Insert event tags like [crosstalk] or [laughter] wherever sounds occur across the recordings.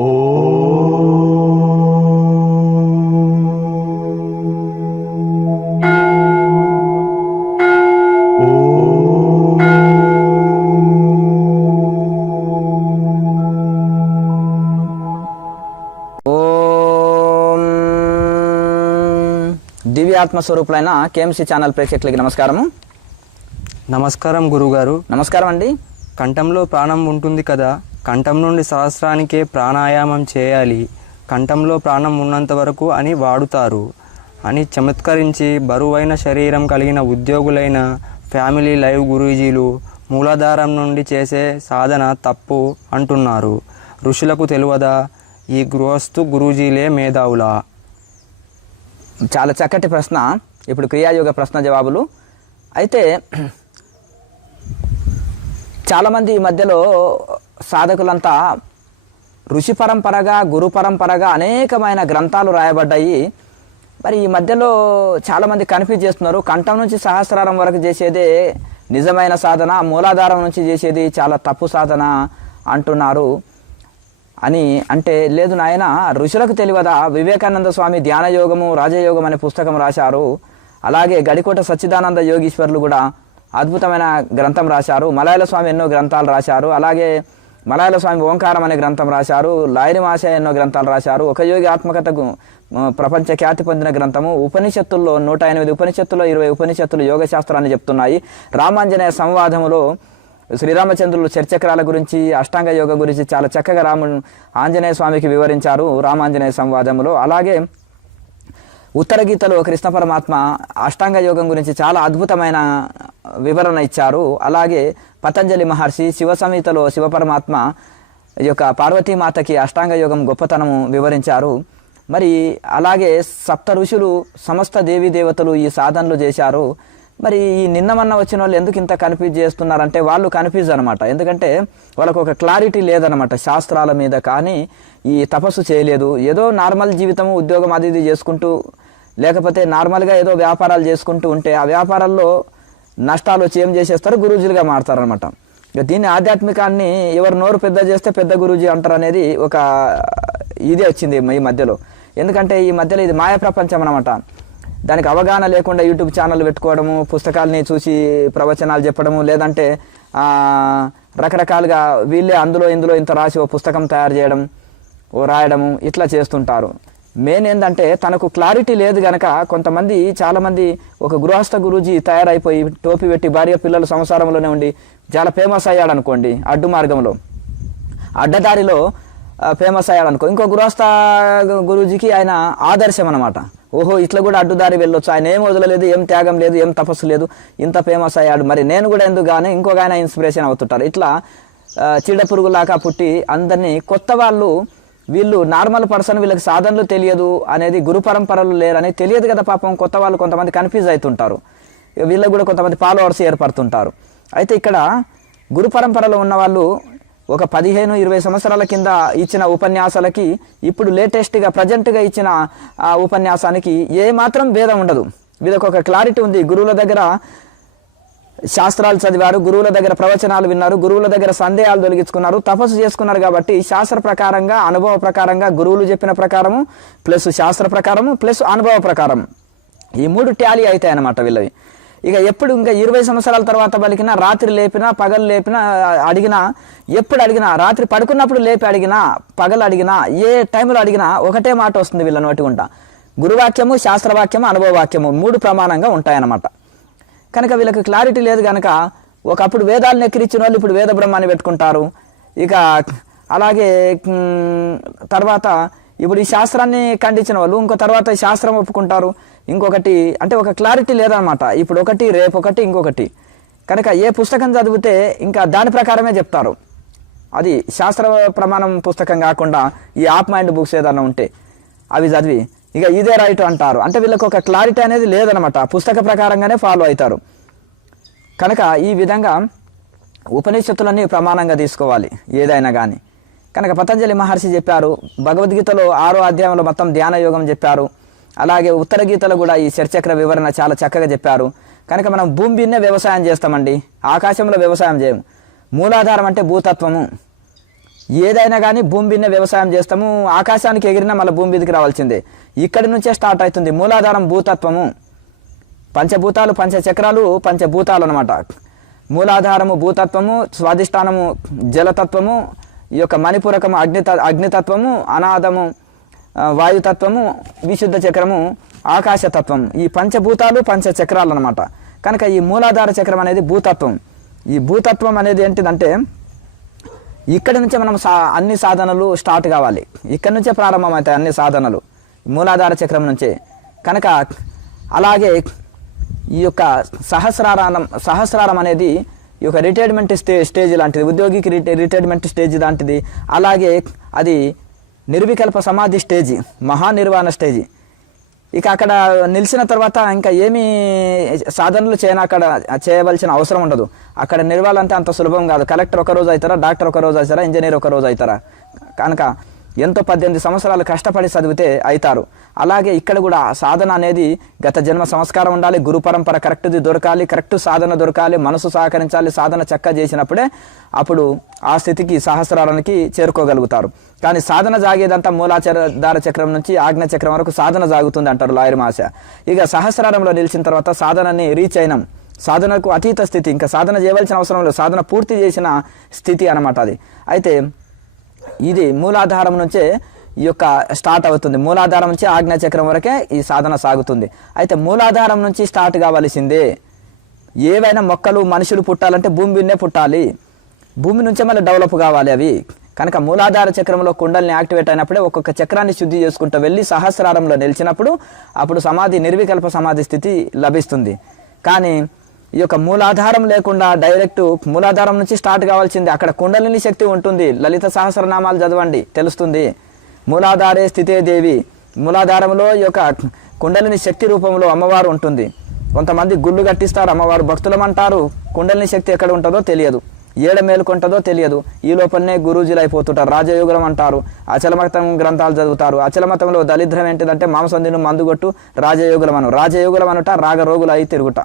ఓం స్వరూపులైన KMC channel ప్రేక్షకులకి నమస్కారము. నమస్కారం గురుగారు. నమస్కారం అండి కంఠంలో ప్రాణం ఉంటుంది కదా? కంఠం నుండి సహస్రానికే ప్రాణాయామం చేయాలి. కంఠంలో ప్రాణం ఉన్నంత వరకు అని వాడుతారు. అని చమత్కరించి బరువైన శరీరం కలిగిన ఉద్యోగులైన ఫ్యామిలీ లైవ్ గురూజీలు మూలాధారం నుండి చేసే సాధన తప్పు అంటున్నారు. ఋషులకు తెలియదా ఈ గృహస్థు గురూజీలే మేధావులా? చాలా చక్కటి ప్రశ్న. ఇప్పుడు క్రియాయోగ ప్రశ్న జవాబులు. అయితే చాలామంది ఈ మధ్యలో సాధకులంతా ఋషి పరంపరగా గురు పరంపరగా అనేకమైన గ్రంథాలు రాయబడ్డాయి. మరి ఈ మధ్యలో చాలామంది కన్ఫ్యూజ్ చేస్తున్నారు. కంఠం నుంచి సహస్రారం వరకు చేసేదే నిజమైన సాధన మూలాధారం నుంచి చేసేది చాలా తప్పు సాధన అంటున్నారు అని అంటే లేదు నాయన ఋషులకు తెలియదా? వివేకానంద స్వామి ధ్యాన యోగము రాజయోగం అనే పుస్తకం రాశారు. అలాగే గడికోట సచ్చిదానంద యోగీశ్వర్లు కూడా అద్భుతమైన గ్రంథం రాశారు. మలయాళ స్వామి ఎన్నో గ్రంథాలు రాశారు. అలాగే మలాయల స్వామి ఓంకారం అనే గ్రంథం రాశారు లాయని మాస ఎన్నో గ్రంథాలు రాశారు ఒక యోగి ఆత్మకథకు ప్రపంచ ఖ్యాతి పొందిన గ్రంథము ఉపనిషత్తుల్లో నూట ఎనిమిది ఉపనిషత్తుల్లో ఇరవై ఉపనిషత్తులు యోగ శాస్త్రాన్ని చెప్తున్నాయి. రామాంజనేయ సంవాదములో శ్రీరామచంద్రులు చర్చక్రాల గురించి అష్టాంగ యోగ గురించి చాలా చక్కగా రాముడు ఆంజనేయ స్వామికి వివరించారు రామాంజనేయ సంవాదములో. అలాగే ఉత్తర గీతలో కృష్ణ పరమాత్మ అష్టాంగ యోగం గురించి చాలా అద్భుతమైన వివరణ ఇచ్చారు. అలాగే పతంజలి మహర్షి శివ సంహితలో శివపరమాత్మ ఈ యొక్క పార్వతీమాతకి అష్టాంగ యోగం గొప్పతనము వివరించారు. మరి అలాగే సప్త ఋషులు సమస్త దేవీ దేవతలు ఈ సాధనలు చేశారు. మరి ఈ నిన్నమన్న వచ్చిన వాళ్ళు ఎందుకు ఇంత కన్ఫ్యూజ్ చేస్తున్నారంటే వాళ్ళు కన్ఫ్యూజ్ అనమాట. ఎందుకంటే వాళ్ళకు ఒక క్లారిటీ లేదనమాట శాస్త్రాల మీద కానీ ఈ తపస్సు చేయలేదు. ఏదో నార్మల్ జీవితము ఉద్యోగం అది ఇది చేసుకుంటూ లేకపోతే నార్మల్గా ఏదో వ్యాపారాలు చేసుకుంటూ ఉంటే ఆ వ్యాపారాల్లో నష్టాలు వచ్చి ఏం చేసేస్తారు? గురూజీలుగా మారుతారనమాట ఇక దీన్ని ఆధ్యాత్మికాన్ని ఎవరు నోరు పెద్ద చేస్తే పెద్ద గురూజీ అంటారు అనేది ఒక ఇదే వచ్చింది ఈ మధ్యలో. ఎందుకంటే ఈ మధ్యలో ఇది మాయ ప్రపంచం అనమాట దానికి అవగాహన లేకుండా యూట్యూబ్ ఛానల్ పెట్టుకోవడము పుస్తకాలని చూసి ప్రవచనాలు చెప్పడము లేదంటే రకరకాలుగా వీళ్ళే అందులో ఇందులో ఇంత రాసి ఓ పుస్తకం తయారు చేయడం ఓ రాయడము ఇట్లా చేస్తుంటారు. మెయిన్ ఏంటంటే తనకు క్లారిటీ లేదు గనక కొంతమంది చాలామంది ఒక గృహస్థ గురూజీ తయారైపోయి టోపీ పెట్టి భార్య పిల్లలు సంసారంలోనే ఉండి చాలా ఫేమస్ అయ్యాడు అనుకోండి అడ్డు మార్గంలో. అడ్డదారిలో ఫేమస్ అయ్యాడు అనుకో ఇంకో గృహస్థ గురూజీకి ఆయన ఆదర్శం అనమాట ఓహో ఇట్లా కూడా అడ్డుదారి వెళ్ళొచ్చు. ఆయన ఏం వదలలేదు ఏం త్యాగం లేదు ఏం తపస్సు లేదు. ఇంత ఫేమస్ అయ్యాడు. మరి నేను కూడా ఎందుకు కానీ ఇంకొక ఆయన ఇన్స్పిరేషన్ అవుతుంటారు. ఇట్లా చీడ పురుగులాగా పుట్టి అందరినీ కొత్త వాళ్ళు వీళ్ళు నార్మల్ పర్సన్ వీళ్ళకి సాధనలు తెలియదు అనేది గురు పరంపరలు లేరని తెలియదు కదా పాపం కొత్త వాళ్ళు కొంతమంది కన్ఫ్యూజ్ అవుతుంటారు వీళ్ళకి కూడా కొంతమంది ఫాలోవర్స్ ఏర్పడుతుంటారు. అయితే ఇక్కడ గురు పరంపరలో ఉన్న వాళ్ళు ఒక పదిహేను ఇరవై సంవత్సరాల కింద ఇచ్చిన ఉపన్యాసాలకి ఇప్పుడు లేటెస్ట్గా ప్రజెంట్గా ఇచ్చిన ఆ ఉపన్యాసానికి ఏ మాత్రం భేదం ఉండదు. వీళ్ళకి ఒక క్లారిటీ ఉంది. గురువుల దగ్గర శాస్త్రాలు చదివారు గురువుల దగ్గర ప్రవచనాలు విన్నారు గురువుల దగ్గర సందేహాలు తొలగించుకున్నారు తపస్సు చేసుకున్నారు కాబట్టి శాస్త్ర ప్రకారంగా అనుభవ ప్రకారంగా గురువులు చెప్పిన ప్రకారము ప్లస్ శాస్త్ర ప్రకారము ప్లస్ అనుభవ ప్రకారం. ఈ మూడు ట్యాలీ అవుతాయి అన్నమాట వీళ్ళవి. ఇక ఎప్పుడు ఇంకా ఇరవై సంవత్సరాల తర్వాత పలికినా రాత్రి లేపినా పగలు లేపినా అడిగినా ఎప్పుడు అడిగినా రాత్రి పడుకున్నప్పుడు లేపి అడిగినా పగలు అడిగినా ఏ టైంలో అడిగినా ఒకటే మాట వస్తుంది వీళ్ళ నోటిగుంట గురువాక్యము శాస్త్రవాక్యము అనుభవ వాక్యము మూడు ప్రమాణంగా ఉంటాయన్నమాట. కనుక వీళ్ళకి క్లారిటీ లేదు కనుక ఒకప్పుడు వేదాలను ఎక్కిరిచ్చిన వాళ్ళు ఇప్పుడు వేద బ్రహ్మాన్ని పెట్టుకుంటారు. ఇక అలాగే తర్వాత ఇప్పుడు ఈ శాస్త్రాన్ని ఖండించిన వాళ్ళు ఇంకో తర్వాత శాస్త్రం ఒప్పుకుంటారు. ఇంకొకటి అంటే ఒక క్లారిటీ లేదనమాట. ఇప్పుడు ఒకటి రేపు ఒకటి ఇంకొకటి. కనుక ఏ పుస్తకం చదివితే ఇంకా దాని ప్రకారమే చెప్తారు. అది శాస్త్ర ప్రమాణం పుస్తకం కాకుండా ఈ ఆప్ మైండ్ బుక్స్ ఏదైనా ఉంటే అవి చదివి ఇక ఇదే రైట్ అంటారు. అంటే వీళ్ళకి ఒక క్లారిటీ అనేది లేదనమాట పుస్తక ప్రకారంగానే ఫాలో అవుతారు. కనుక ఈ విధంగా ఉపనిషత్తులన్నీ ప్రమాణంగా తీసుకోవాలి ఏదైనా కానీ కనుక పతంజలి మహర్షి చెప్పారు భగవద్గీతలో ఆరో అధ్యాయంలో మొత్తం ధ్యాన యోగం చెప్పారు. అలాగే ఉత్తర గీతలో కూడా ఈ చర్చక్ర వివరణ చాలా చక్కగా చెప్పారు. కనుక మనం భూమి మీదనే వ్యవసాయం చేస్తామండి. ఆకాశంలో వ్యవసాయం చేయము మూలాధారం అంటే భూతత్వము. ఏదైనా కానీ భూమి బిన్నే వ్యవసాయం చేస్తాము. ఆకాశానికి ఎగిరినా మళ్ళీ భూమి మీదకి రావాల్సిందే. ఇక్కడి నుంచే స్టార్ట్ అవుతుంది మూలాధారం భూతత్వము. పంచభూతాలు పంచచక్రాలు పంచభూతాలు అనమాట మూలాధారము భూతత్వము స్వాధిష్టానము జలతత్వము ఈ యొక్క మణిపూరకము అగ్నిత అగ్నితత్వము అనాథము వాయుతత్వము విశుద్ధ చక్రము ఆకాశతత్వం. ఈ పంచభూతాలు పంచచక్రాలు అనమాట కనుక ఈ మూలాధార చక్రం అనేది భూతత్వం. ఈ భూతత్వం అనేది ఏంటిదంటే ఇక్కడి నుంచే మనం సా అన్ని సాధనలు స్టార్ట్ కావాలి. ఇక్కడి నుంచే ప్రారంభమవుతాయి అన్ని సాధనలు. మూలాధార చక్రం నుంచే. కనుక అలాగే ఈ యొక్క సహస్రారం సహస్రారం అనేది ఈ యొక్క రిటైర్మెంట్ స్టే స్టేజ్ లాంటిది ఉద్యోగికి రిటై రిటైర్మెంట్ స్టేజ్ లాంటిది. అలాగే అది నిర్వికల్ప సమాధి స్టేజి మహానిర్వాణ స్టేజి ఇక అక్కడ నిలిచిన తర్వాత ఇంకా ఏమీ సాధనలు చేయను అక్కడ చేయవలసిన అవసరం ఉండదు. అక్కడ నిలవాలంటే అంత సులభం కాదు. కలెక్టర్ ఒక రోజు అవుతారా డాక్టర్ ఒక రోజు అవుతారా ఇంజనీర్ ఒక రోజు అవుతారా? కనుక ఎంతో పద్దెనిమిది సంవత్సరాలు కష్టపడి చదివితే అవుతారు అలాగే ఇక్కడ కూడా సాధన అనేది గత జన్మ సంస్కారం ఉండాలి గురు పరంపర కరెక్ట్ది దొరకాలి కరెక్ట్ సాధన దొరకాలి మనసు సహకరించాలి సాధన చక్క చేసినప్పుడే అప్పుడు ఆ స్థితికి సహస్రానికి చేరుకోగలుగుతారు. కానీ సాధన జాగేదంతా మూలాచార చక్రం నుంచి ఆజ్ఞ చక్రం వరకు సాధన సాగుతుంది అంటారు లాయర్ మాస ఇక సహస్రారంలో నిలిచిన తర్వాత సాధనని రీచ్ అయినాం. సాధనకు అతీత స్థితి. ఇంకా సాధన చేయవలసిన అవసరం లేదు. సాధన పూర్తి చేసిన స్థితి అనమాట అది. అయితే ఇది మూలాధారం నుంచే ఈ యొక్క స్టార్ట్ అవుతుంది. మూలాధారం నుంచి ఆజ్ఞా చక్రం వరకే ఈ సాధన సాగుతుంది. అయితే మూలాధారం నుంచి స్టార్ట్ కావాల్సిందే. ఏవైనా మొక్కలు మనుషులు పుట్టాలంటే భూమినే పుట్టాలి. భూమి నుంచే మళ్ళీ డెవలప్ కావాలి అవి. కనుక మూలాధార చక్రంలో కుండల్ని యాక్టివేట్ అయినప్పుడే ఒక్కొక్క చక్రాన్ని శుద్ధి చేసుకుంటూ వెళ్ళి సహస్రారంలో నిలిచినప్పుడు అప్పుడు సమాధి నిర్వికల్ప సమాధి స్థితి లభిస్తుంది. కానీ ఈ యొక్క మూలాధారం లేకుండా డైరెక్ట్ మూలాధారం నుంచి స్టార్ట్ కావాల్సింది అక్కడ కుండలిని శక్తి ఉంటుంది. లలిత సహస్రనామాలు చదవండి. తెలుస్తుంది. మూలాధారే స్థితే దేవి. మూలాధారంలో ఈ యొక్క కుండలిని శక్తి రూపంలో అమ్మవారు ఉంటుంది. కొంతమంది గుళ్ళు కట్టిస్తారు. అమ్మవారు భక్తులమంటారు కుండలిని శక్తి ఎక్కడ ఉంటుందో తెలియదు. ఏడ మేలుకుంటుందో తెలియదు. ఈ లోపలనే గురూజీలు అయిపోతుంటారు. రాజయోగులం అంటారు. అచలమతం గ్రంథాలు చదువుతారు. అచలమతంలో దళిద్రం ఏంటిదంటే మాంసం తిను మందుగొట్టు రాజయోగులం అను రాజయోగులం అనుట రాగరోగులు అయి తిరుగుట.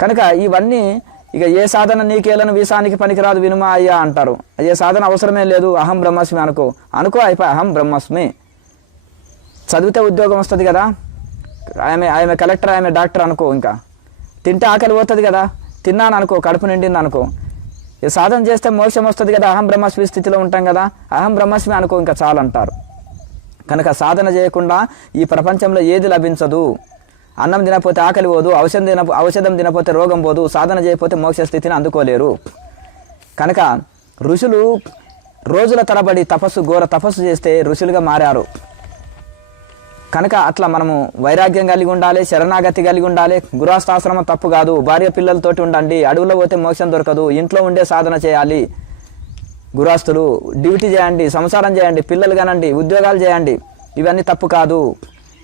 కనుక ఇవన్నీ ఇక ఏ సాధన నీకేలను వీసానికి పనికిరాదు వినుమా అయ్యా అంటారు. ఏ సాధన అవసరమే లేదు అహం బ్రహ్మస్మి అనుకో. అనుకో అయిపోయి అహం బ్రహ్మస్మి. చదివితే ఉద్యోగం వస్తుంది కదా? ఆమె ఆమె కలెక్టర్ ఆమె డాక్టర్ అనుకో ఇంకా. తింటే ఆకలి పోతుంది కదా? తిన్నాను అనుకో కడుపు నిండింది అనుకో. ఈ సాధన చేస్తే మోక్షం వస్తుంది కదా? అహం బ్రహ్మస్మి స్థితిలో ఉంటాం కదా? అహం బ్రహ్మస్మి అనుకో ఇంకా చాలంటారు. కనుక సాధన చేయకుండా ఈ ప్రపంచంలో ఏది లభించదు? అన్నం తినకపోతే ఆకలి పోదు ఔషధం తిన ఔషధం తినపోతే రోగం పోదు సాధన చేయకపోతే మోక్ష స్థితిని అందుకోలేరు. కనుక ఋషులు రోజుల తరబడి తపస్సు ఘోర తపస్సు చేస్తే ఋషులుగా మారారు. కనుక అట్లా మనము వైరాగ్యం కలిగి ఉండాలి శరణాగతి కలిగి ఉండాలి గృహస్థాశ్రమం తప్పు కాదు భార్య పిల్లలతోటి ఉండండి అడవుల్లో పోతే మోక్షం దొరకదు ఇంట్లో ఉండే సాధన చేయాలి. గురాస్తులు డ్యూటీ చేయండి సంసారం చేయండి పిల్లలు కానండి ఉద్యోగాలు చేయండి ఇవన్నీ తప్పు కాదు.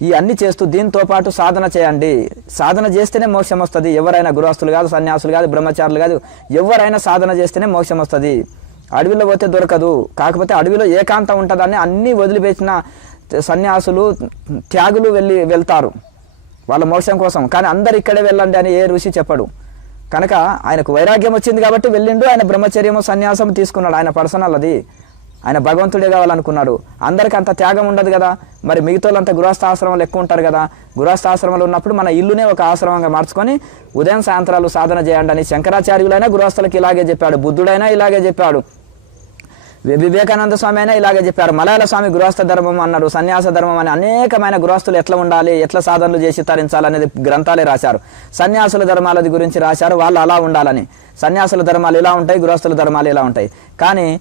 ఈ అన్ని చేస్తూ దీంతో పాటు సాధన చేయండి. సాధన చేస్తేనే మోక్షం వస్తుంది. ఎవరైనా గృహస్థులు కాదు సన్యాసులు కాదు బ్రహ్మచారులు కాదు ఎవరైనా సాధన చేస్తేనే మోక్షం వస్తుంది. అడవిలో పోతే దొరకదు. కాకపోతే అడవిలో ఏకాంతం ఉంటుందని అన్నీ వదిలిపెట్టిన సన్యాసులు త్యాగులు వెళ్ళి వెళ్తారు. వాళ్ళ మోక్షం కోసం. కానీ అందరు ఇక్కడే వెళ్ళండి అని ఏ ఋషి చెప్పడు. కనుక ఆయనకు వైరాగ్యం వచ్చింది కాబట్టి వెళ్ళిండు. ఆయన బ్రహ్మచర్యము సన్యాసం తీసుకున్నాడు. ఆయన పర్సనల్ అది. ఆయన భగవంతుడే కావాలనుకున్నాడు. అందరికి అంత త్యాగం ఉండదు కదా. మరి మిగతా వాళ్ళంతా గృహస్థాశ్రమాలు ఎక్కువ ఉంటారు కదా. గృహస్థాశ్రమాలు ఉన్నప్పుడు మన ఇల్లునే ఒక ఆశ్రమంగా మార్చుకొని ఉదయం సాయంత్రాలు సాధన చేయండి అని శంకరాచార్యులైనా గృహస్థులకు ఇలాగే చెప్పాడు. బుద్ధుడైనా ఇలాగే చెప్పాడు. వివేకానంద స్వామి అయినా ఇలాగే చెప్పారు మలయాళ స్వామి గృహస్థ ధర్మం అన్నారు సన్యాస ధర్మం అని అనేకమైన గృహస్థులు ఎట్లా ఉండాలి ఎట్లా సాధనలు చేసి తరించాలనేది గ్రంథాలే రాశారు. సన్యాసుల ధర్మాల గురించి రాశారు. వాళ్ళు అలా ఉండాలని. సన్యాసుల ధర్మాలు ఇలా ఉంటాయి? గృహస్థుల ధర్మాలు ఇలా ఉంటాయి? కానీ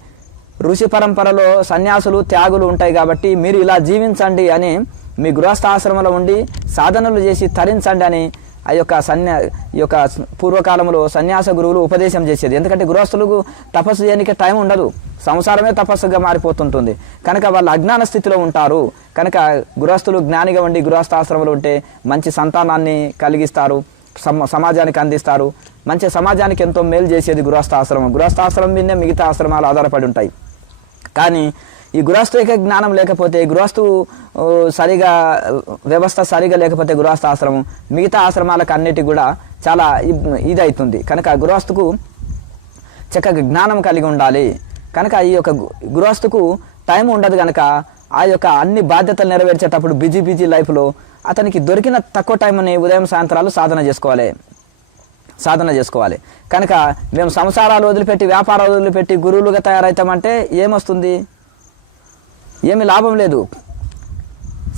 ఋషి పరంపరలో సన్యాసులు త్యాగులు ఉంటాయి కాబట్టి మీరు ఇలా జీవించండి అని మీ గృహస్థాశ్రమంలో ఉండి సాధనలు చేసి తరించండి అని ఆ యొక్క సన్యా ఈ యొక్క పూర్వకాలంలో సన్యాస గురువులు ఉపదేశం చేసేది. ఎందుకంటే గృహస్థులకు తపస్సు చేయడానికి టైం ఉండదు. సంసారమే తపస్సుగా మారిపోతుంటుంది. కనుక వాళ్ళు అజ్ఞాన స్థితిలో ఉంటారు. కనుక గృహస్థులు జ్ఞానిగా ఉండి గృహస్థాశ్రమంలో ఉంటే మంచి సంతానాన్ని కలిగిస్తారు. సమాజానికి అందిస్తారు. మంచి సమాజానికి ఎంతో మేలు చేసేది గృహస్థాశ్రమం. గృహస్థాశ్రమం మీదనే మిగతా ఆశ్రమాలు ఆధారపడి ఉంటాయి. కానీ ఈ గృహస్థుకి జ్ఞానం లేకపోతే గృహస్థు సరిగా వ్యవస్థ సరిగా లేకపోతే గృహస్థ ఆశ్రమం మిగతా ఆశ్రమాలకు అన్నిటికి కూడా చాలా ఇబ్- ఇదవుతుంది కనుక గృహస్థుకు చక్కగా జ్ఞానం కలిగి ఉండాలి. కనుక ఈ యొక్క గృహస్థుకు టైం ఉండదు కనుక ఆ యొక్క అన్ని బాధ్యతలు నెరవేర్చేటప్పుడు బిజీ బిజీ లైఫ్లో అతనికి దొరికిన తక్కువ టైంని ఉదయం సాయంత్రాలు సాధన చేసుకోవాలి. సాధన చేసుకోవాలి. కనుక మేము సంసారాలు వదిలిపెట్టి వ్యాపారాలు వదిలిపెట్టి గురువులుగా తయారవుతామంటే ఏమొస్తుంది? ఏమి లాభం లేదు.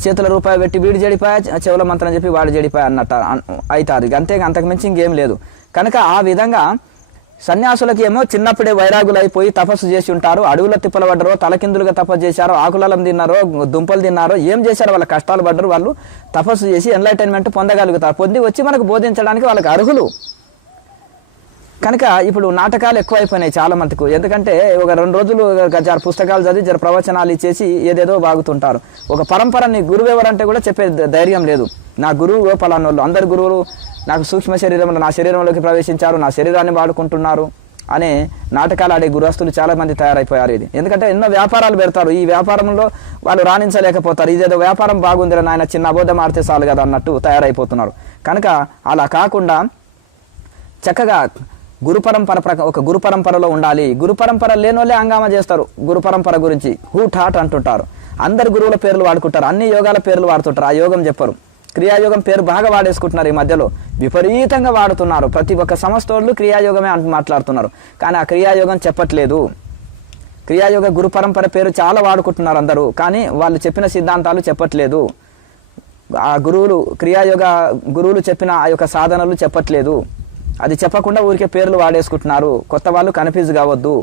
చేతుల రూపాయి పెట్టి వీడు చెడిపోయా చెవుల మంత్రం చెప్పి వాడు చెడిపోయా అన్నట్టు అవుతారు అవుతుంది అంతే అంతకు మించి ఇంకేం లేదు. కనుక ఆ విధంగా సన్యాసులకి ఏమో చిన్నప్పుడే వైరాగులు అయిపోయి తపస్సు చేసి ఉంటారు. అడవుల తిప్పలు పడ్డరో తలకిందులుగా తపస్సు చేశారో ఆకులలం తిన్నారో దుంపలు తిన్నారో ఏం చేశారో వాళ్ళ కష్టాలు పడ్డరు. వాళ్ళు తపస్సు చేసి ఎంటర్టైన్మెంట్ పొందగలుగుతారు. పొంది వచ్చి మనకు బోధించడానికి వాళ్ళకి అర్హులు. కనుక ఇప్పుడు నాటకాలు ఎక్కువైపోయినాయి చాలా మందికి. ఎందుకంటే ఒక రెండు రోజులు జర పుస్తకాలు చదివి జర ప్రవచనాలు ఇచ్చేసి ఏదేదో బాగుతుంటారు ఒక పరంపరని గురువు ఎవరంటే కూడా చెప్పే ధైర్యం లేదు. నా గురువు పలానోళ్ళు అందరు గురువులు నాకు సూక్ష్మ శరీరంలో నా శరీరంలోకి ప్రవేశించారు నా శరీరాన్ని వాడుకుంటున్నారు అనే నాటకాలు ఆడే గురుస్తులు చాలామంది తయారైపోయారు ఇది. ఎందుకంటే ఎన్నో వ్యాపారాలు పెడతారు. ఈ వ్యాపారంలో వాళ్ళు రాణించలేకపోతారు. ఇదేదో వ్యాపారం బాగుందిరా నాయన చిన్న అబద్ధం ఆడితే చాలు కదా అన్నట్టు తయారైపోతున్నారు. కనుక అలా కాకుండా చక్కగా గురు పరంపర ఒక గురు పరంపరలో ఉండాలి. గురు పరంపర లేని వాళ్ళే హంగామా చేస్తారు. గురు పరంపర గురించి హూట్ హాట్ అంటుంటారు. అందరు గురువుల పేర్లు వాడుకుంటారు. అన్ని యోగాల పేర్లు వాడుతుంటారు. ఆ యోగం చెప్పరు. క్రియాయోగం పేరు బాగా వాడేసుకుంటున్నారు ఈ మధ్యలో. విపరీతంగా వాడుతున్నారు. ప్రతి ఒక్క సంస్థ వాళ్ళు క్రియాయోగమే అంటూ మాట్లాడుతున్నారు. కానీ ఆ క్రియాయోగం చెప్పట్లేదు. క్రియాయోగ గురు పరంపర పేరు చాలా వాడుకుంటున్నారు అందరూ. కానీ వాళ్ళు చెప్పిన సిద్ధాంతాలు చెప్పట్లేదు. ఆ గురువులు క్రియాయోగ గురువులు చెప్పిన ఆ యొక్క సాధనలు చెప్పట్లేదు. అది చెప్పకుండా ఊరికే పేర్లు వాడేసుకుంటున్నారు. కొత్త వాళ్ళు కన్ఫ్యూజ్ కావద్దు.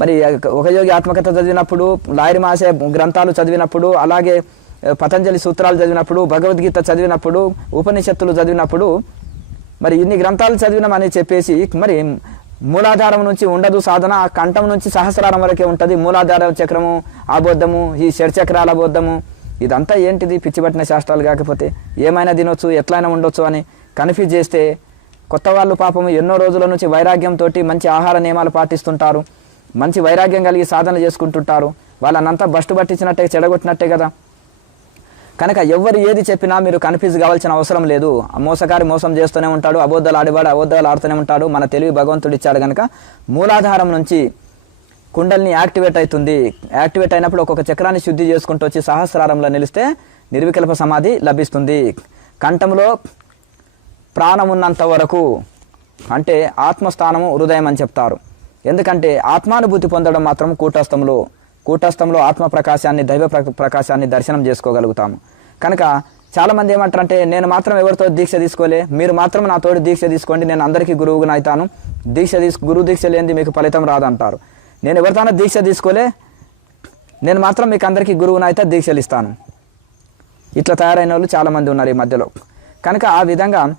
మరి ఒక యోగి ఆత్మకథ చదివినప్పుడు లాయరి మాసే గ్రంథాలు చదివినప్పుడు అలాగే పతంజలి సూత్రాలు చదివినప్పుడు భగవద్గీత చదివినప్పుడు ఉపనిషత్తులు చదివినప్పుడు మరి ఇన్ని గ్రంథాలు చదివినామని చెప్పేసి మరి మూలాధారం నుంచి ఉండదు సాధన ఆ కంఠం నుంచి సహస్రారం వరకే ఉంటుంది. మూలాధార చక్రము ఆబోద్ధము ఈ షడ్చక్రాల బోద్ధము ఇదంతా ఏంటిది? పిచ్చిపట్టిన శాస్త్రాలు కాకపోతే ఏమైనా తినొచ్చు ఎట్లయినా ఉండొచ్చు అని కన్ఫ్యూజ్ చేస్తే కొత్త వాళ్ళు పాపం ఎన్నో రోజుల నుంచి వైరాగ్యంతో మంచి ఆహార నియమాలు పాటిస్తుంటారు. మంచి వైరాగ్యం కలిగి సాధన చేసుకుంటుంటారు. వాళ్ళనంతా బస్టు పట్టించినట్టే చెడగొట్టినట్టే కదా. కనుక ఎవరు ఏది చెప్పినా మీరు కన్ఫ్యూజ్ కావాల్సిన అవసరం లేదు. ఆ మోసగారి మోసం చేస్తూనే ఉంటాడు అబద్ధాలు ఆడేవాడు అబద్ధాలు ఆడుతూనే ఉంటాడు. మన తెలివి భగవంతుడు ఇచ్చాడు కనుక మూలాధారం నుంచి కుండల్ని యాక్టివేట్ అవుతుంది. యాక్టివేట్ అయినప్పుడు ఒక్కొక్క చక్రాన్ని శుద్ధి చేసుకుంటూ వచ్చి సహస్రారంలో నిలిస్తే నిర్వికల్ప సమాధి లభిస్తుంది. కంఠంలో ప్రాణం ఉన్నంత వరకు అంటే ఆత్మస్థానము హృదయం అని చెప్తారు. ఎందుకంటే ఆత్మానుభూతి పొందడం మాత్రం కూటస్థంలో కూటస్థంలో ఆత్మ ప్రకాశాన్ని దైవ ప్ర- ప్రకాశాన్ని దర్శనం చేసుకోగలుగుతాము. కనుక చాలామంది ఏమంటారంటే నేను మాత్రం ఎవరితో దీక్ష తీసుకోలే? మీరు మాత్రం నా దీక్ష తీసుకోండి నేను అందరికీ గురువుగా అవుతాను. దీక్ష తీసు గురు దీక్ష లేనిది మీకు ఫలితం రాదంటారు. నేను ఎవరితోనో దీక్ష తీసుకోలే? నేను మాత్రం మీకు అందరికీ గురువునైతే దీక్షలు ఇస్తాను. ఇట్లా తయారైన వాళ్ళు చాలామంది ఉన్నారు ఈ మధ్యలో. కనుక ఆ విధంగా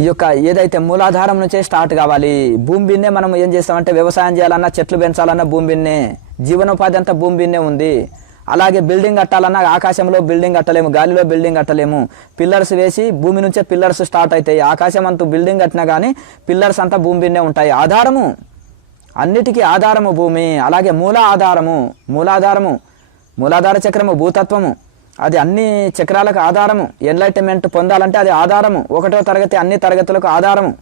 ఈ యొక్క ఏదైతే మూలాధారం నుంచే స్టార్ట్ కావాలి భూమి బిన్నే మనం ఏం చేస్తామంటే వ్యవసాయం చేయాలన్నా చెట్లు పెంచాలన్నా భూమి బిన్నే జీవనోపాధి అంతా భూమి బిన్నే ఉంది. అలాగే బిల్డింగ్ కట్టాలన్నా ఆకాశంలో బిల్డింగ్ కట్టలేము గాలిలో బిల్డింగ్ కట్టలేము. పిల్లర్స్ వేసి భూమి నుంచే పిల్లర్స్ స్టార్ట్ అవుతాయి. ఆకాశం అంతా బిల్డింగ్ కట్టినా కానీ పిల్లర్స్ అంతా భూమి బిన్నే ఉంటాయి. ఆధారము? అన్నిటికీ ఆధారము భూమి అలాగే మూల ఆధారము మూలాధారము? మూలాధార చక్రము భూతత్వము. అది అన్ని చక్రాలకు ఆధారము. ఎన్లైటన్మెంట్ పొందాలంటే అది ఆధారము. ఒకటో తరగతి అన్ని తరగతులకు ఆధారము.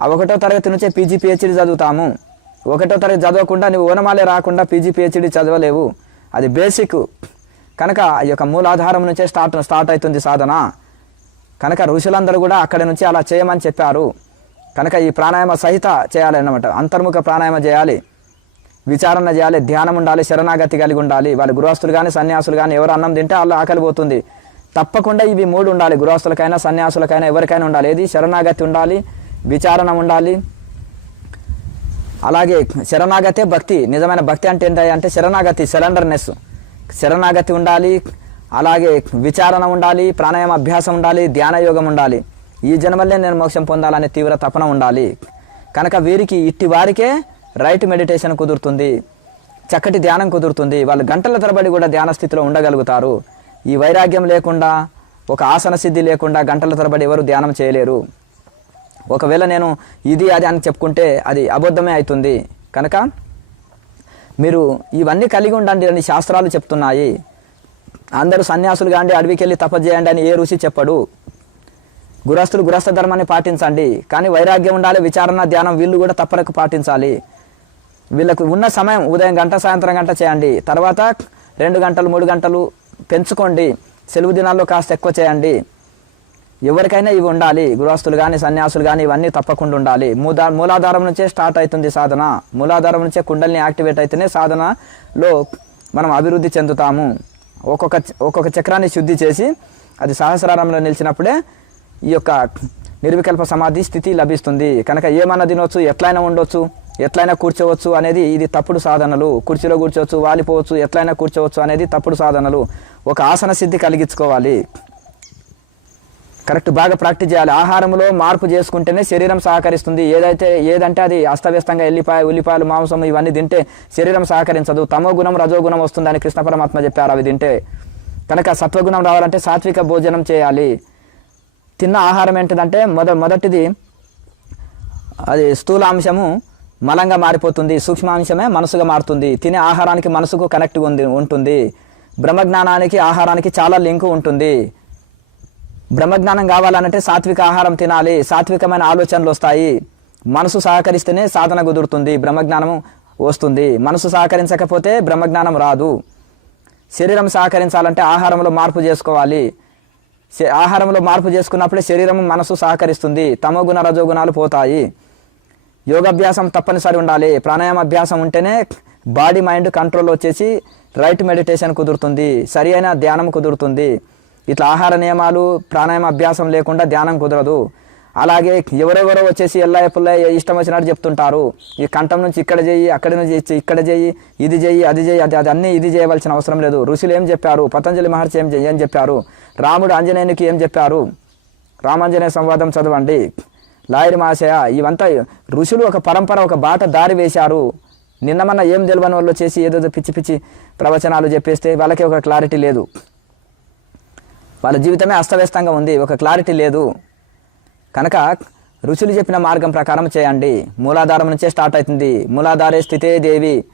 ఆ ఒకటో తరగతి నుంచే పీజీ పిహెచ్డి చదువుతాము. ఒకటో తరగతి చదవకుండా నువ్వు ఓనమాలే రాకుండా పీజీ పిహెచ్డి చదవలేవు. అది బేసిక్ కనుక ఈ యొక్క మూలాధారం నుంచే స్టార్ట్ స్టార్ట్ అవుతుంది సాధన. కనుక ఋషులందరూ కూడా అక్కడి నుంచి అలా చేయమని చెప్పారు. కనుక ఈ ప్రాణాయామ సహిత చేయాలి అన్నమాట అంతర్ముఖ ప్రాణాయామ చేయాలి. విచారణ చేయాలి ధ్యానం ఉండాలి శరణాగతి కలిగి ఉండాలి. వాళ్ళు గృహస్థులు కానీ సన్యాసులు కానీ ఎవరు అన్నం తింటే వాళ్ళు ఆకలి పోతుంది. తప్పకుండా ఇవి మూడు ఉండాలి. గృహస్థులకైనా సన్యాసులకైనా ఎవరికైనా ఉండాలి. ఏది? శరణాగతి ఉండాలి విచారణ ఉండాలి. అలాగే శరణాగతే భక్తి. నిజమైన భక్తి అంటే ఏంటి అంటే శరణాగతి సరెండర్నెస్ శరణాగతి ఉండాలి అలాగే విచారణ ఉండాలి ప్రాణాయామ అభ్యాసం ఉండాలి ధ్యాన యోగం ఉండాలి. ఈ జన్మల్లే నేను మోక్షం పొందాలనే తీవ్ర తపన ఉండాలి. కనుక వీరికి ఇట్టి వారికే రైట్ మెడిటేషన్ కుదురుతుంది చక్కటి ధ్యానం కుదురుతుంది వాళ్ళు గంటల తరబడి కూడా ధ్యాన స్థితిలో ఉండగలుగుతారు. ఈ వైరాగ్యం లేకుండా ఒక ఆసన సిద్ధి లేకుండా గంటల తరబడి ఎవరు ధ్యానం చేయలేరు. ఒకవేళ నేను ఇది అది అని చెప్పుకుంటే అది అబద్ధమే అవుతుంది. కనుక మీరు ఇవన్నీ కలిగి ఉండండి అని శాస్త్రాలు చెప్తున్నాయి. అందరూ సన్యాసులు కాండి అడవికి వెళ్ళి తపస్సు చేయండి అని ఏ ఋషి చెప్పడు. గురస్తులు గురస్త ధర్మాన్ని పాటించండి. కానీ వైరాగ్యం ఉండాలి విచారణ ధ్యానం వీళ్ళు కూడా తప్పలకు పాటించాలి. వీళ్ళకు ఉన్న సమయం ఉదయం గంట సాయంత్రం గంట చేయండి. తర్వాత రెండు గంటలు మూడు గంటలు పెంచుకోండి. సెలవు దినాల్లో కాస్త ఎక్కువ చేయండి. ఎవరికైనా ఇవి ఉండాలి. గృహస్థులు కానీ సన్యాసులు కానీ ఇవన్నీ తప్పకుండా ఉండాలి. మూదా మూలాధారం నుంచే స్టార్ట్ అవుతుంది సాధన. మూలాధారం నుంచే కుండల్ని యాక్టివేట్ అయితేనే సాధనలో మనం అభివృద్ధి చెందుతాము. ఒక్కొక్క ఒక్కొక్క చక్రాన్ని శుద్ధి చేసి అది సహస్రారంలో నిలిచినప్పుడే ఈ యొక్క నిర్వికల్ప సమాధి స్థితి లభిస్తుంది. కనుక ఏమన్నా తినొచ్చు ఎట్లయినా ఉండొచ్చు. ఎట్లయినా కూర్చోవచ్చు అనేది ఇది తప్పుడు సాధనలు. కుర్చీలో కూర్చోవచ్చు వాలిపోవచ్చు ఎట్లయినా కూర్చోవచ్చు అనేది తప్పుడు సాధనలు. ఒక ఆసన సిద్ధి కలిగించుకోవాలి. కరెక్ట్ బాగా ప్రాక్టీస్ చేయాలి. ఆహారంలో మార్పు చేసుకుంటేనే శరీరం సహకరిస్తుంది. ఏదైతే ఏదంటే అది అస్తవ్యస్తంగా ఎల్లిపాయ ఉల్లిపాయలు మాంసం ఇవన్నీ తింటే శరీరం సహకరించదు. తమో గుణం రజో గుణం వస్తుందని కృష్ణ పరమాత్మ చెప్పారు. అవి తింటే కనుక సత్వగుణం రావాలంటే సాత్విక భోజనం చేయాలి. తిన్న ఆహారం ఏంటిదంటే మొద మొదటిది అది స్థూలాంశము మలంగా మారిపోతుంది సూక్ష్మాంశమే మనసుగా మారుతుంది. తినే ఆహారానికి మనసుకు కనెక్ట్ ఉంది ఉంటుంది. బ్రహ్మజ్ఞానానికి ఆహారానికి చాలా లింకు ఉంటుంది. బ్రహ్మజ్ఞానం కావాలంటే సాత్విక ఆహారం తినాలి. సాత్వికమైన ఆలోచనలు వస్తాయి. మనసు సహకరిస్తేనే సాధన కుదురుతుంది బ్రహ్మజ్ఞానం వస్తుంది. మనసు సహకరించకపోతే బ్రహ్మజ్ఞానం రాదు. శరీరం సహకరించాలంటే ఆహారంలో మార్పు చేసుకోవాలి. ఆహారంలో మార్పు చేసుకున్నప్పుడే శరీరం మనసు సహకరిస్తుంది. తమోగుణ రజోగుణాలు పోతాయి. యోగాభ్యాసం తప్పనిసరి ఉండాలి. ప్రాణాయామ అభ్యాసం ఉంటేనే బాడీ మైండ్ కంట్రోల్ వచ్చేసి రైట్ మెడిటేషన్ కుదురుతుంది సరి అయిన ధ్యానం కుదురుతుంది. ఇట్లా ఆహార నియమాలు ప్రాణాయామ అభ్యాసం లేకుండా ధ్యానం కుదరదు. అలాగే ఎవరెవరో వచ్చేసి ఎల్లయ్య పుల్లయ్య ఇష్టం వచ్చినట్టు చెప్తుంటారు. ఈ కంఠం నుంచి ఇక్కడ చేయి అక్కడి నుంచి ఇక్కడ చేయి ఇది చేయి అది చేయి అది అది అన్నీ ఇది చేయవలసిన అవసరం లేదు. ఋషులు ఏం చెప్పారు? పతంజలి మహర్షి ఏం చె- ఏం చెప్పారు? రాముడు ఆంజనేయునికి ఏం చెప్పారు? రామాంజనేయ సంవాదం చదవండి. లాయరి మాసయ ఇవంతా ఋషులు ఒక పరంపర ఒక బాట దారి వేశారు. నిన్నమన్న ఏం తెలియని వాళ్ళు చేసి ఏదేదో పిచ్చి పిచ్చి ప్రవచనాలు చెప్పేస్తే వాళ్ళకి ఒక క్లారిటీ లేదు. వాళ్ళ జీవితమే అస్తవ్యస్తంగా ఉంది ఒక క్లారిటీ లేదు. కనుక ఋషులు చెప్పిన మార్గం ప్రకారం చేయండి. మూలాధారం నుంచే స్టార్ట్ అవుతుంది. మూలాధారే స్థితే దేవి.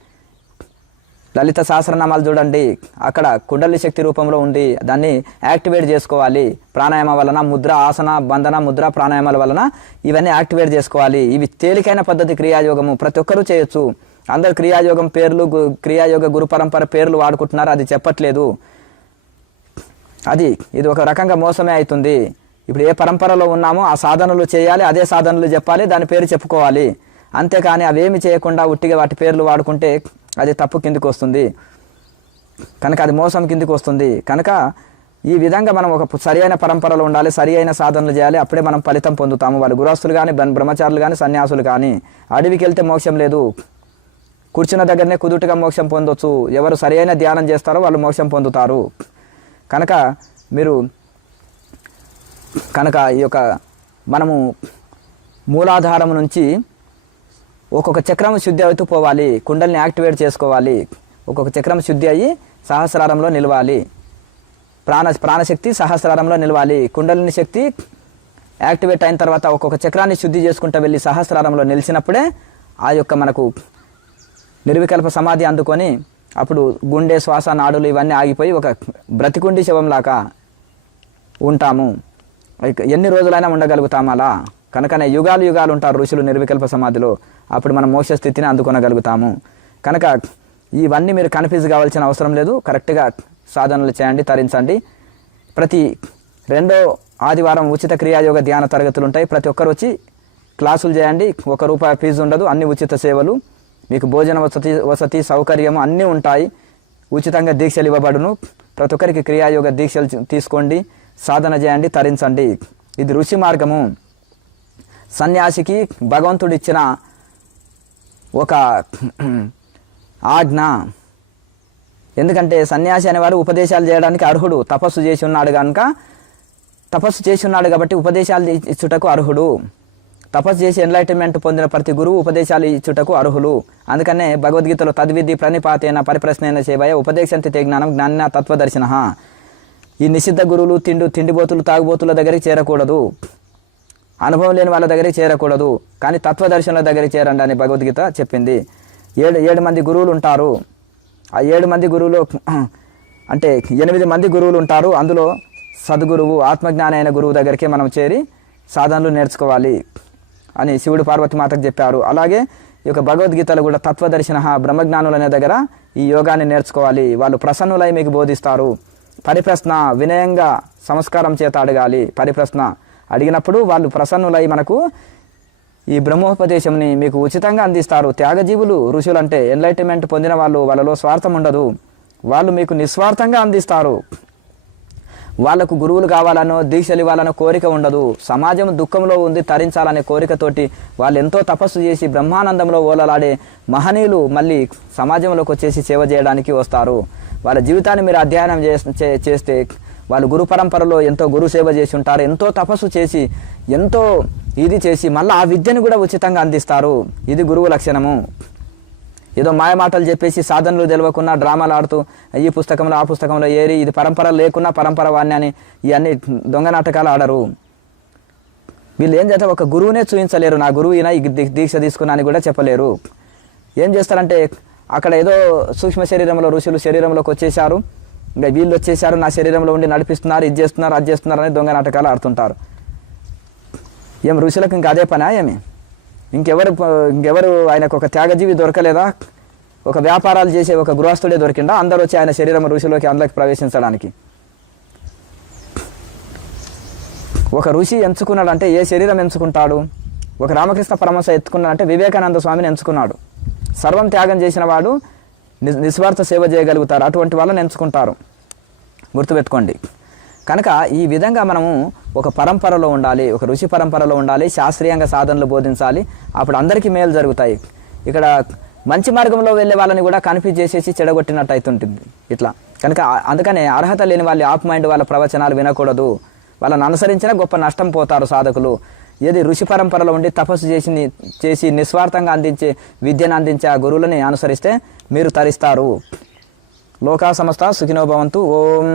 లలిత సహస్రనామాలు చూడండి. అక్కడ కుండలి శక్తి రూపంలో ఉంది దాన్ని యాక్టివేట్ చేసుకోవాలి. ప్రాణాయామం వలన ముద్ర ఆసన బంధన ముద్ర ప్రాణాయామాల వలన ఇవన్నీ యాక్టివేట్ చేసుకోవాలి. ఇవి తేలికైన పద్ధతి క్రియాయోగము. ప్రతి ఒక్కరూ చేయొచ్చు. అందరు క్రియాయోగం పేర్లు గు- క్రియాయోగ గురు పరంపర పేర్లు వాడుకుంటున్నారు. అది చెప్పట్లేదు. అది ఇది ఒక రకంగా మోసమే అవుతుంది. ఇప్పుడు ఏ పరంపరలో ఉన్నామో ఆ సాధనలు చేయాలి అదే సాధనలు చెప్పాలి దాని పేరు చెప్పుకోవాలి. అంతేకాని అవేమి చేయకుండా ఉట్టిగా వాటి పేర్లు వాడుకుంటే అది తప్పు కిందికి వస్తుంది. కనుక అది మోసం కిందికి వస్తుంది. కనుక ఈ విధంగా మనం ఒక సరి అయిన పరంపరలో ఉండాలి సరి అయిన సాధనలు చేయాలి. అప్పుడే మనం ఫలితం పొందుతాము. వాళ్ళు గురస్తులు కానీ బ్రహ్మచారులు కానీ సన్యాసులు కానీ అడవికి వెళ్తే మోక్షం లేదు. కూర్చున్న దగ్గరనే కుదుటగా మోక్షం పొందొచ్చు. ఎవరు సరి అయిన ధ్యానం చేస్తారో వాళ్ళు మోక్షం పొందుతారు. కనుక మీరు కనుక ఈ యొక్క మనము మూలాధారం నుంచి ఒక్కొక్క చక్రం శుద్ధి అవుతూ పోవాలి కుండల్ని యాక్టివేట్ చేసుకోవాలి. ఒక్కొక్క చక్రం శుద్ధి అయ్యి సహస్రారంలో నిలవాలి. ప్రాణ ప్రాణశక్తి సహస్రారంలో నిలవాలి. కుండలిని శక్తి యాక్టివేట్ అయిన తర్వాత ఒక్కొక్క చక్రాన్ని శుద్ధి చేసుకుంటూ వెళ్ళి సహస్రారంలో నిలిచినప్పుడే ఆ యొక్క మనకు నిర్వికల్ప సమాధి అందుకొని అప్పుడు గుండె శ్వాస నాడులు ఇవన్నీ ఆగిపోయి ఒక బ్రతికుండి శవంలాగా ఉంటాము. ఎన్ని రోజులైనా ఉండగలుగుతాం అలా. కనుకనే యుగాలు యుగాలు ఉంటారు ఋషులు నిర్వికల్ప సమాధిలో. అప్పుడు మనం మోక్ష స్థితిని అందుకొనగలుగుతాము. కనుక ఇవన్నీ మీరు కన్ఫ్యూజ్ కావాల్సిన అవసరం లేదు. కరెక్ట్గా సాధనలు చేయండి తరించండి. ప్రతి రెండో ఆదివారం ఉచిత క్రియాయోగ ధ్యాన తరగతులు ఉంటాయి. ప్రతి ఒక్కరు వచ్చి క్లాసులు చేయండి. ఒక రూపాయి ఫీజు ఉండదు. అన్ని ఉచిత సేవలు. మీకు భోజన వసతి వసతి సౌకర్యం అన్నీ ఉంటాయి. ఉచితంగా దీక్షలు ఇవ్వబడును. ప్రతి ఒక్కరికి క్రియాయోగ దీక్షలు తీసుకోండి. సాధన చేయండి తరించండి. ఇది ఋషి మార్గము. సన్యాసికి భగవంతుడు ఇచ్చిన ఒక ఆజ్ఞ. ఎందుకంటే సన్యాసి అనేవారు ఉపదేశాలు చేయడానికి అర్హుడు. తపస్సు చేసి ఉన్నాడు కనుక తపస్సు చేసి ఉన్నాడు కాబట్టి ఉపదేశాలు ఇచ్చుటకు అర్హుడు. తపస్సు చేసి ఎన్లైటన్మెంట్ పొందిన ప్రతి గురువు ఉపదేశాలు ఇచ్చుటకు అర్హులు. అందుకనే భగవద్గీతలో తద్విధి ప్రణిపాతైన పరిప్రశ్నైన సేవయ ఉపదేశంతి జ్ఞానం జ్ఞాన తత్వదర్శన. ఈ నిషిద్ధ గురువులు తిండు తిండిబోతులు తాగుబోతుల దగ్గరికి చేరకూడదు. అనుభవం లేని వాళ్ళ దగ్గరికి చేరకూడదు కానీ తత్వదర్శనుల దగ్గరికి చేరండి అని భగవద్గీత చెప్పింది. ఏడు ఏడు మంది గురువులు ఉంటారు. ఆ ఏడు మంది గురువులు [clears throat] అంటే ఎనిమిది మంది గురువులు ఉంటారు. అందులో సద్గురువు ఆత్మజ్ఞానైన అయిన గురువు దగ్గరికి మనం చేరి సాధనలు నేర్చుకోవాలి అని శివుడు పార్వతి మాతకు చెప్పారు. అలాగే ఈ యొక్క భగవద్గీతలో కూడా తత్వదర్శన బ్రహ్మజ్ఞానులు అనే దగ్గర ఈ యోగాన్ని నేర్చుకోవాలి. వాళ్ళు ప్రసన్నులై మీకు బోధిస్తారు. పరిప్రశ్న వినయంగా సంస్కారం చేత అడగాలి. పరిప్రశ్న అడిగినప్పుడు వాళ్ళు ప్రసన్నులై మనకు ఈ బ్రహ్మోపదేశంని మీకు ఉచితంగా అందిస్తారు. త్యాగజీవులు ఋషులు అంటే ఎన్లైట్మెంట్ పొందిన వాళ్ళు వాళ్ళలో స్వార్థం ఉండదు. వాళ్ళు మీకు నిస్వార్థంగా అందిస్తారు. వాళ్ళకు గురువులు కావాలనో దీక్షలు ఇవ్వాలనో కోరిక ఉండదు. సమాజం దుఃఖంలో ఉంది తరించాలనే కోరికతోటి వాళ్ళు ఎంతో తపస్సు చేసి బ్రహ్మానందంలో ఓలలాడే మహనీయులు మళ్ళీ సమాజంలోకి వచ్చేసి సేవ చేయడానికి వస్తారు. వాళ్ళ జీవితాన్ని మీరు అధ్యయనం చే- చేస్తే వాళ్ళు గురు పరంపరలో ఎంతో గురు సేవ చేసి ఉంటారు ఎంతో తపస్సు చేసి ఎంతో ఇది చేసి మళ్ళీ ఆ విద్యను కూడా ఉచితంగా అందిస్తారు. ఇది గురువు లక్షణము. ఏదో మాయమాటలు చెప్పేసి సాధనలు తెలియకుండా డ్రామాలు ఆడుతూ ఈ పుస్తకంలో ఆ పుస్తకంలో ఏరి ఇది పరంపర లేకున్నా పరంపర వాణ్ణి అని ఇవన్నీ దొంగ నాటకాలు ఆడరు. వీళ్ళు ఏం చేస్తే ఒక గురువునే చూపించలేరు నా గురువు ఈయన ఈ దీక్ష తీసుకున్నా అని కూడా చెప్పలేరు. ఏం చేస్తారంటే అక్కడ ఏదో సూక్ష్మ శరీరంలో ఋషులు శరీరంలోకి వచ్చేసారు ఇంకా వీళ్ళు వచ్చేసారు నా శరీరంలో ఉండి నడిపిస్తున్నారు ఇది చేస్తున్నారు అది చేస్తున్నారు అని దొంగ నాటకాలు ఆడుతుంటారు. ఏం ఋషులకు ఇంకా అదే పనా ఏమి? ఇంకెవరు ఇంకెవరు ఆయనకు ఒక త్యాగజీవి దొరకలేదా? ఒక వ్యాపారాలు చేసే ఒక గృహస్థుడే దొరికిందా అందరూ వచ్చి ఆయన శరీరం ఋషిలోకి అందులోకి ప్రవేశించడానికి. ఒక ఋషి ఎంచుకున్నాడంటే ఏ శరీరం ఎంచుకుంటాడు? ఒక రామకృష్ణ పరమశ ఎత్తుకున్నాడంటే వివేకానంద స్వామిని ఎంచుకున్నాడు. సర్వం త్యాగం చేసిన వాడు నిస్వార్థ సేవ చేయగలుగుతారు. అటువంటి వాళ్ళని ఎంచుకుంటారు. గుర్తుపెట్టుకోండి. కనుక ఈ విధంగా మనము ఒక పరంపరలో ఉండాలి ఒక ఋషి పరంపరలో ఉండాలి శాస్త్రీయంగా సాధనలు బోధించాలి. అప్పుడు అందరికీ మేలు జరుగుతాయి. ఇక్కడ మంచి మార్గంలో వెళ్ళే వాళ్ళని కూడా కన్ఫ్యూజ్ చేసేసి చెడగొట్టినట్టు అవుతుంటుంది ఇట్లా. కనుక అందుకనే అర్హత లేని వాళ్ళు ఆఫ్ మైండ్ వాళ్ళ ప్రవచనాలు వినకూడదు. వాళ్ళని అనుసరించినా గొప్ప నష్టం పోతారు సాధకులు. ఏది ఋషి పరంపరలో ఉండి తపస్సు చేసి చేసి నిస్వార్థంగా అందించే విద్యను అందించే ఆ గురువులని అనుసరిస్తే మీరు తరిస్తారు. లోకా సంస్థ సుఖినోభవంతు ఓం.